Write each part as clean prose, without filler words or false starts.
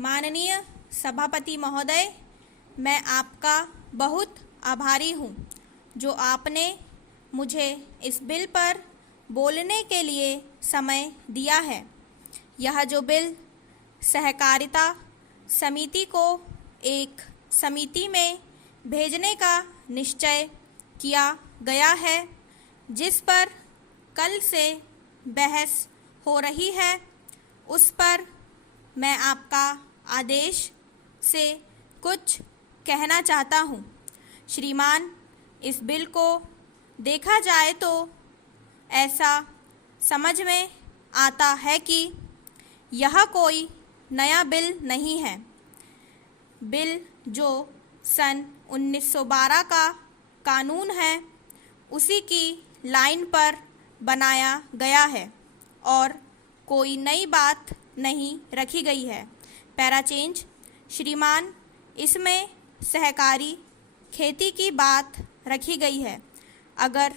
माननीय सभापति महोदय, मैं आपका बहुत आभारी हूँ जो आपने मुझे इस बिल पर बोलने के लिए समय दिया है। यह जो बिल सहकारिता समिति को एक समिति में भेजने का निश्चय किया गया है, जिस पर कल से बहस हो रही है, उस पर मैं आपका आदेश से कुछ कहना चाहता हूँ। श्रीमान, इस बिल को देखा जाए तो ऐसा समझ में आता है कि यह कोई नया बिल नहीं है। बिल जो सन 1912 का कानून है, उसी की लाइन पर बनाया गया है और कोई नई बात नहीं रखी गई है। Para change. श्रीमान, इसमें सहकारी खेती की बात रखी गई है। अगर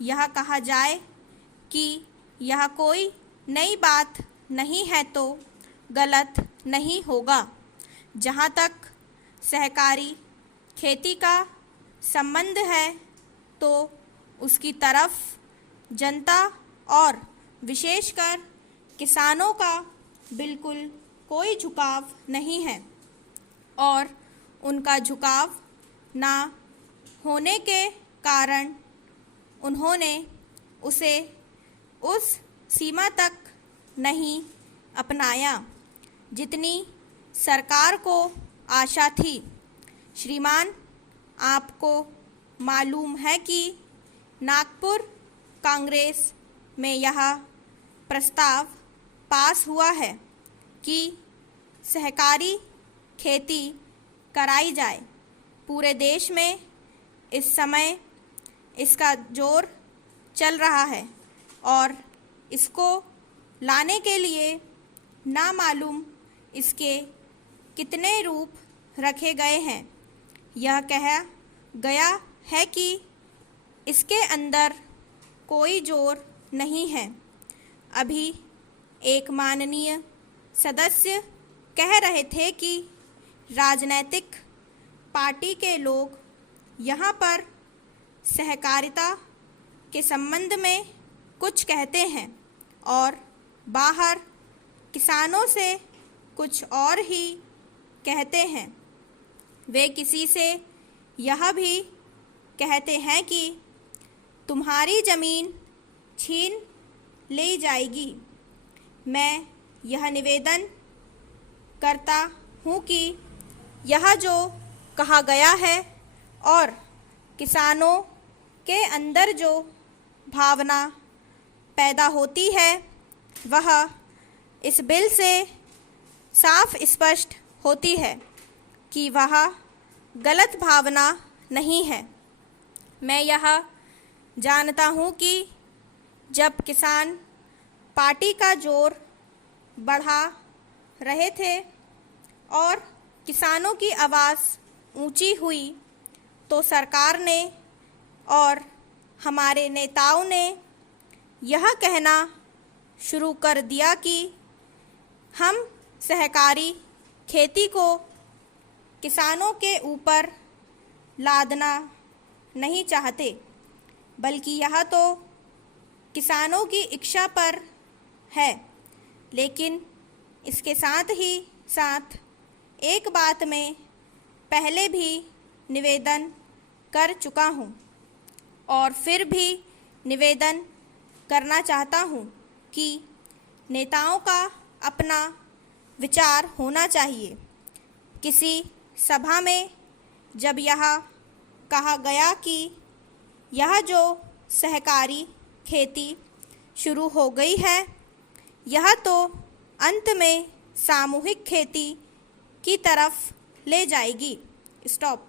यह कहा जाए कि यह कोई नई बात नहीं है तो गलत नहीं होगा। जहाँ तक सहकारी खेती का संबंध है तो उसकी तरफ जनता और विशेषकर किसानों का बिल्कुल कोई झुकाव नहीं है और उनका झुकाव ना होने के कारण उन्होंने उसे उस सीमा तक नहीं अपनाया जितनी सरकार को आशा थी। श्रीमान, आपको मालूम है कि नागपुर कांग्रेस में यह प्रस्ताव पास हुआ है कि सहकारी खेती कराई जाए। पूरे देश में इस समय इसका जोर चल रहा है और इसको लाने के लिए ना मालूम इसके कितने रूप रखे गए हैं। यह कहा गया है कि इसके अंदर कोई जोर नहीं है। अभी एक माननीय सदस्य कह रहे थे कि राजनीतिक पार्टी के लोग यहाँ पर सहकारिता के संबंध में कुछ कहते हैं और बाहर किसानों से कुछ और ही कहते हैं। वे किसी से यह भी कहते हैं कि तुम्हारी ज़मीन छीन ली जाएगी। मैं यह निवेदन करता हूँ कि यह जो कहा गया है और किसानों के अंदर जो भावना पैदा होती है वह इस बिल से साफ स्पष्ट होती है कि वह गलत भावना नहीं है। मैं यह जानता हूँ कि जब किसान पार्टी का जोर बढ़ा रहे थे और किसानों की आवाज़ ऊंची हुई तो सरकार ने और हमारे नेताओं ने यह कहना शुरू कर दिया कि हम सहकारी खेती को किसानों के ऊपर लादना नहीं चाहते, बल्कि यह तो किसानों की इच्छा पर है। लेकिन इसके साथ ही साथ एक बात मैं पहले भी निवेदन कर चुका हूँ और फिर भी निवेदन करना चाहता हूँ कि नेताओं का अपना विचार होना चाहिए। किसी सभा में जब यह कहा गया कि यह जो सहकारी खेती शुरू हो गई है, यह तो अंत में सामूहिक खेती की तरफ ले जाएगी। स्टॉप।